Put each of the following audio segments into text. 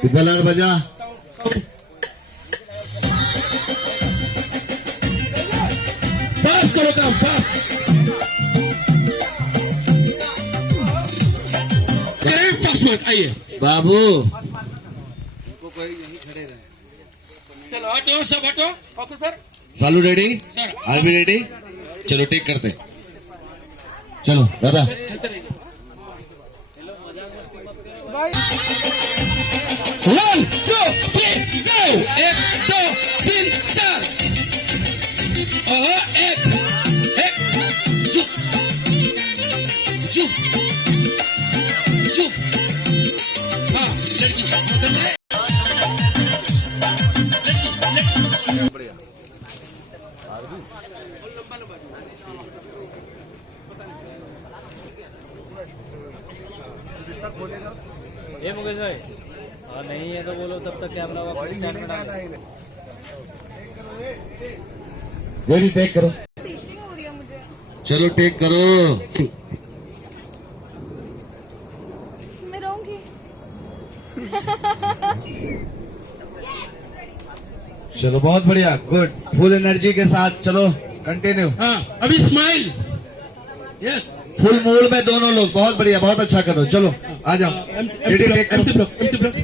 पिपलार बजा। फास्ट करो काम, फास्ट करें, फास्ट मत आइए बाबू चलो हटो, सब हटो। Okay sir, Salu ready, sir R be ready. चलो टेक करते, चलो दादा। चलते रहिए। 1 2 3 जाओ, 1 2 3 4। एक चुप चुप चुप। हाँ लड़की ये मुकेश भाई, और नहीं है तो बोलो, तब तक कैमरा वापस स्टैंड में डालो। रेडी, टेक करो। टीचिंग हो रही है मुझे। चलो टेक करो। मैं रहूंगी। चलो बहुत बढ़िया, गुड, फुल एनर्जी के साथ चलो, कंटिन्यू। हाँ अभी स्माइल, यस फुल मूड में दोनों लोग, बहुत बढ़िया, बहुत अच्छा करो। चलो आ जाओ, रेडी, टेक करो। Empty block.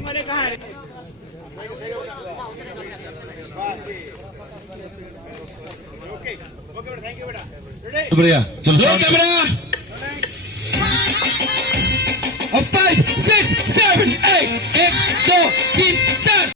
बढ़िया, चलो लो कैमरा। 5 6 7 8 1 2 3 4।